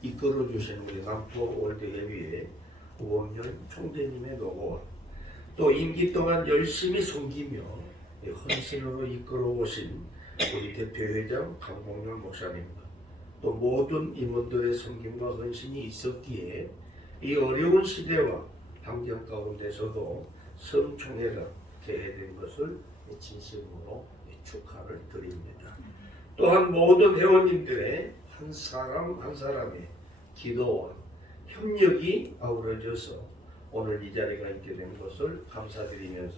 이끌어 주신 우리 남포월드협의회 우원열 총재님의 노고와 또 임기 동안 열심히 섬기며 헌신으로 이끌어 오신 우리 대표회장 강봉열 목사님과 또 모든 임원들의 섬김과 헌신이 있었기에 이 어려운 시대와 환경 가운데서도 성총회가 개회된 것을 진심으로 축하를 드립니다. 또한 모든 회원님들의 한 사람 한 사람의 기도와 협력이 아우러져서 오늘 이 자리가 있게 된 것을 감사드리면서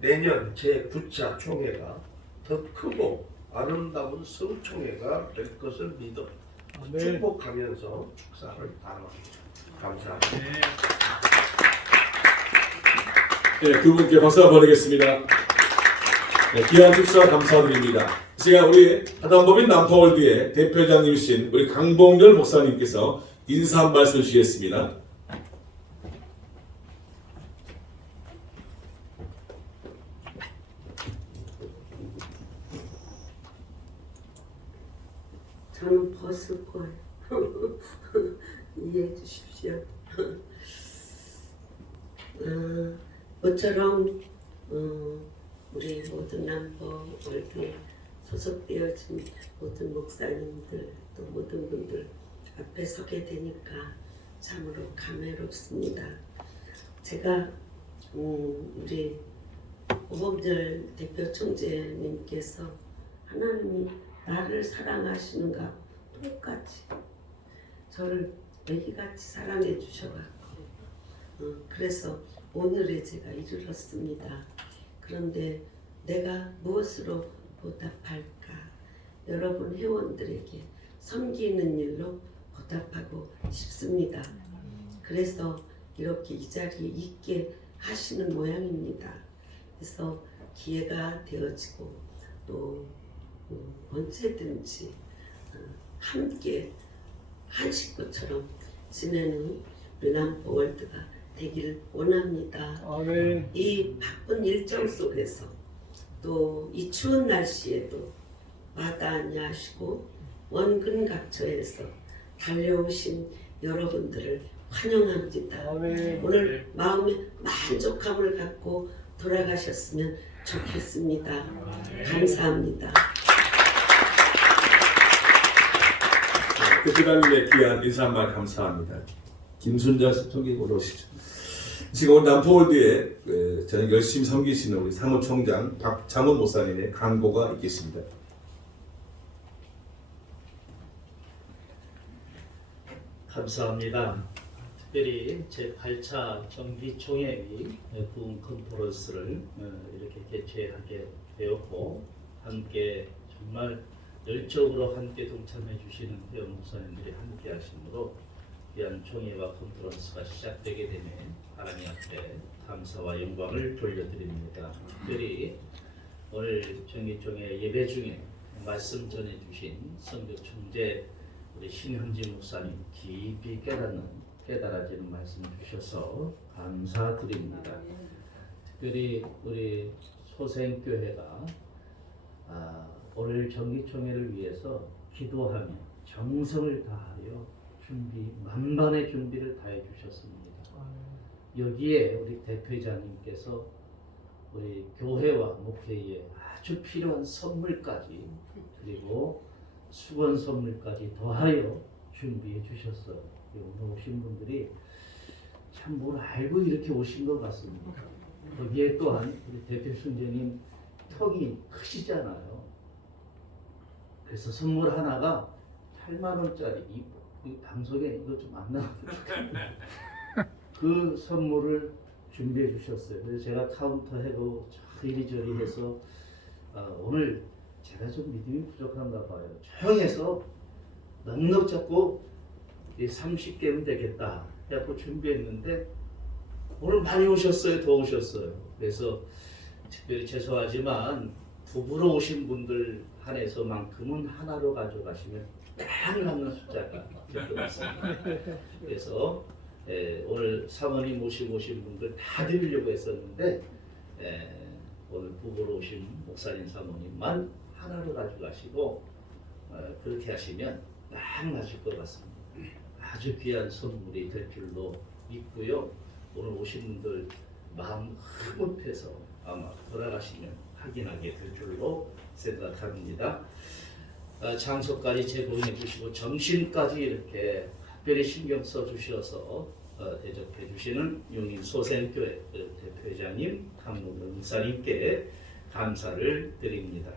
내년 제9차 총회가 더 크고 아름다운 성총회가 될 것을 믿어 축복하면서 축사를 당합니다. 감사합니다. 네, 두 분께 박수 보내겠습니다. 네, 귀한 축사 감사드립니다. 이 시간 우리 하단법인 남포월드의 대표장님이신 우리 강봉렬 목사님께서 인사 한 말씀 주시겠습니다. 저는 벗을 거예요. 이해해 주십시오. 모처럼 우리 모든 남포월드에 소속되어진 모든 목사님들 또 모든 분들 앞에 서게 되니까 참으로 감회롭습니다. 제가 우리 오범절 대표 총재님께서 하나님이 나를 사랑하시는가 똑같이 저를 애기같이 사랑해 주셔갖고 그래서 오늘에 제가 이르렀습니다. 그런데 내가 무엇으로 보답할까? 여러분 회원들에게 섬기는 일로 보답하고 싶습니다. 그래서 이렇게 이 자리에 있게 하시는 모양입니다. 그래서 기회가 되어지고 또 언제든지 함께 한 식구처럼 지내는 우리 남포월드가 되길 원합니다. 이 바쁜 일정 속에서 또 이 추운 날씨에도 마다하니 하시고 원근 각처에서 달려오신 여러분들을 환영합니다. 오늘 마음에 만족함을 갖고 돌아가셨으면 좋겠습니다. 감사합니다. 대표장님의 귀한 인사 한 말 감사합니다. 김순자 시청에 올라오시죠. 지금 오늘 남포월드에 저는 열심히 섬기시는 우리 사무총장 박창원 목사님의 강고가 있겠습니다. 감사합니다. 특별히 제8차 정기총회의 부흥 컨퍼런스를 이렇게 개최하게 되었고 함께 정말 열정으로 함께 동참해 주시는 회원 목사님들이 함께 하심으로 귀한 총회와 컨퍼런스가 시작되게 되면 하나님 앞에 감사와 영광을 돌려드립니다. 특별히 오늘 정기총회 예배 중에 말씀 전해 주신 선교 총재 우리 신현지 목사님 깊이 깨달아지는 말씀 주셔서 감사드립니다. 특별히 우리 소생교회가 오늘 정기총회를 위해서 기도하며 정성을 다하여 만반의 준비를 다해 주셨습니다. 여기에 우리 대표이장님께서 우리 교회와 목회에 아주 필요한 선물까지 그리고 수건 선물까지 더하여 준비해 주셨어요. 오늘 오신 분들이 참 뭘 알고 이렇게 오신 것 같습니다. 거기에 또한 우리 대표 순재님 턱이 크시잖아요. 그래서 선물 하나가 8만 원짜리 이 방송에 이거 좀 안 나와도 좋겠네요. 그 선물을 준비해 주셨어요. 그래서 제가 카운터 해고 이리저리 해서 오늘 제가 좀 믿음이 부족한가 봐요. 조용해서 넉넉 잡고 30개면 되겠다 해서 준비했는데 오늘 많이 오셨어요. 더 오셨어요. 그래서 특별히 죄송하지만 부부로 오신 분들 한해서만큼은 하나로 가져가시면 딱 남는 숫자가 될 것 같습니다. 그래서 오늘 사모님 모시고 오신 분들 다 드리려고 했었는데 오늘 부부로 오신 목사님 사모님만 하나로 가져가시고 그렇게 하시면 딱 맞을 것 같습니다. 아주 귀한 선물이 될 줄로 믿고요. 오늘 오신 분들 마음 흐뭇해서 아마 돌아가시면 확인하게 될 줄로 생각합니다. 장소까지 제공해 주시고 정신까지 이렇게 특별히 신경 써 주셔서 대접해 주시는 용인 소생교회 대표회장님 강문호 목사님께 감사를 드립니다.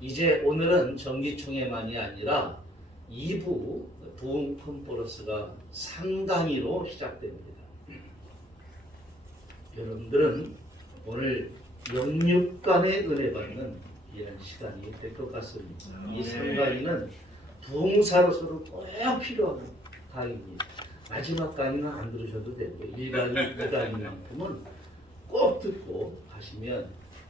이제 오늘은 정기총회만이 아니라 2부 부흥 컨퍼런스가 상당히로 시작됩니다. 여러분들은 오늘 영육간의 은혜 받는 이런 시간이 될 것 같습니다. 이 상강의는 부흥사로서는 꼭 필요한 강의입니다. 마지막 강의는 안 들으셔도 되고 1강의, 2강의만큼은 꼭 듣고 가시면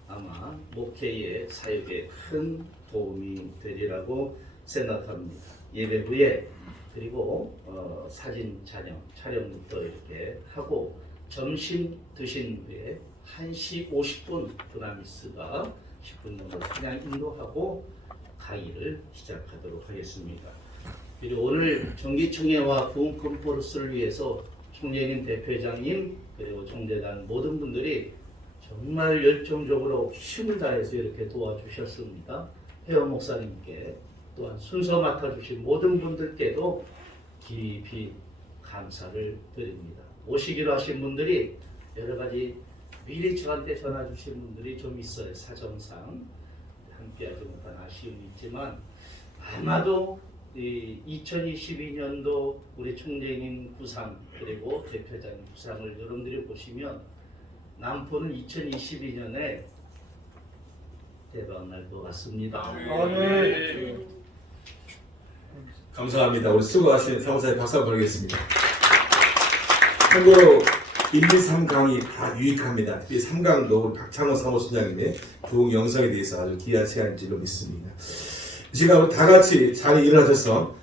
아마 목회의 사역에 큰 도움이 되리라고 생각합니다. 예배 후에 그리고 사진 촬영부터 이렇게 하고 점심 드신 후에 1시 50분 드라미스가 10분 정도 그냥 인도하고 강의를 시작하도록 하겠습니다. 그리고 오늘 정기총회와 부흥 컨퍼런스를 위해서 총재님, 대표장님 그리고 총재단 모든 분들이 정말 열정적으로 힘을 다해서 이렇게 도와주셨습니다. 회원 목사님께 또한 순서 맡아주신 모든 분들께도 깊이 감사를 드립니다. 오시기로 하신 분들이 여러 가지 미리 저한테 전화 주신 분들이 좀 있어요. 사정상 함께하지 못한 아쉬움이 있지만 아마도 2022년도 우리 총재님 구상 그리고 대표장님 구상을 여러분들이 보시면 남포는 2022년에 대박날 것 같습니다. 감사합니다. 우리 수고하신 사무사에 박수 한번 보내겠습니다. 참고로 1, 2, 3강이 다 유익합니다. 특히 3강도 우리 박창호 사무총장님의 부흥 영상에 대해서 아주 귀한 시간인 줄로 믿습니다. 이 시간 우리 다 같이 자리에 일어나셔서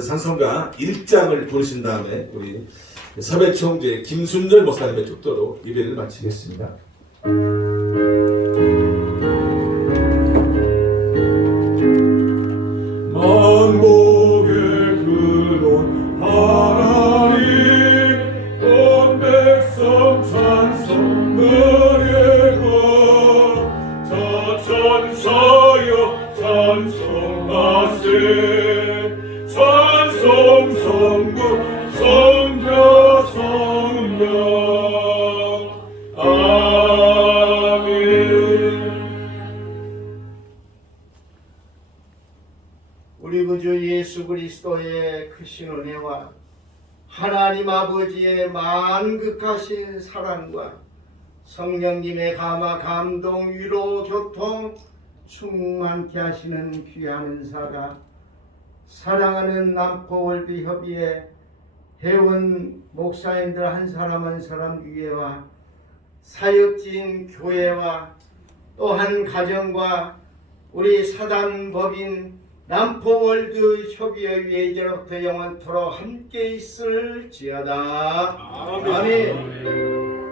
찬송가 1장을 부르신 다음에 우리 섭외총재 김순절 목사님의 축도로 예배를 마치겠습니다. 만복의 근원 하나님 온 백성 찬송 은혜가 자찬사여 찬송하세 찬송 성부 성자 성령 아멘. 우리 구주 예수 그리스도의 크신 은혜와 하나님 아버지의 만극하신 사랑과 성령님의 감화 감동 위로 교통 충만케 하시는 귀한 은사가 사랑하는 남포월드 협의회 회원 목사님들 한 사람 한 사람 위에와 사역진 교회와 또한 가정과 우리 사단법인 남포월드 협의회 위에 이제로부터 영원토록 함께 있을지어다. 아멘.